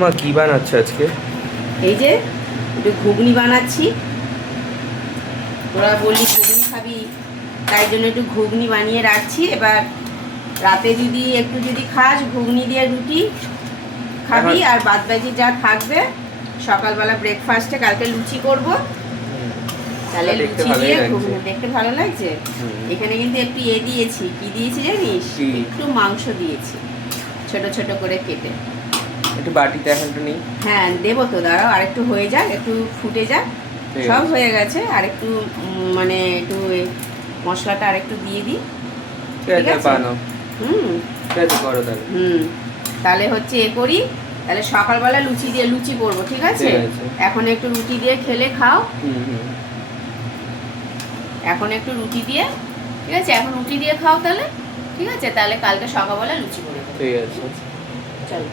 মা কি বানাচ্ছ আজকে? এই যে একটু ঘুগনি বানাচ্ছি। তোরা বললি ঘুগনি খাবি, তাই জন্য একটু ঘুগনি বানিয়ে রাখছি। এবার রাতে যদি খাস ঘুগনি দিয়ে রুটি খাবি, আর বাদ বাকি যা থাকবে সকালবেলা ব্রেকফাস্টে কালকে লুচি করব। তাহলে লুচি দিয়ে ঘুগনি দেখতে ভালো লাগছে। এখানে কিন্তু একটু দিয়েছি, কি দিয়েছি জানিস? একটু মাংস দিয়েছি ছোট ছোট করে কেটে। একটু বাটিতে এখন তো নেই। হ্যাঁ দেবো তো, দাঁড়াও আর একটু হয়ে যাক, একটু ফুটে যাক। সব হয়ে গেছে, আর একটু মানে একটু মশলাটা আর একটু দিয়ে দিই। ঠিক আছে করো তাহলে। তাহলে হচ্ছে করি, তাহলে সকালবেলা লুচি করবো। ঠিক আছে, এখন একটু রুটি দিয়ে খেলে খাও। এখন একটু রুটি দিয়ে, ঠিক আছে, এখন রুটি দিয়ে খাও তাহলে। ঠিক আছে, তাহলে কালকে সকালবেলা লুচি করে দেবো। ঠিক আছে, চলো।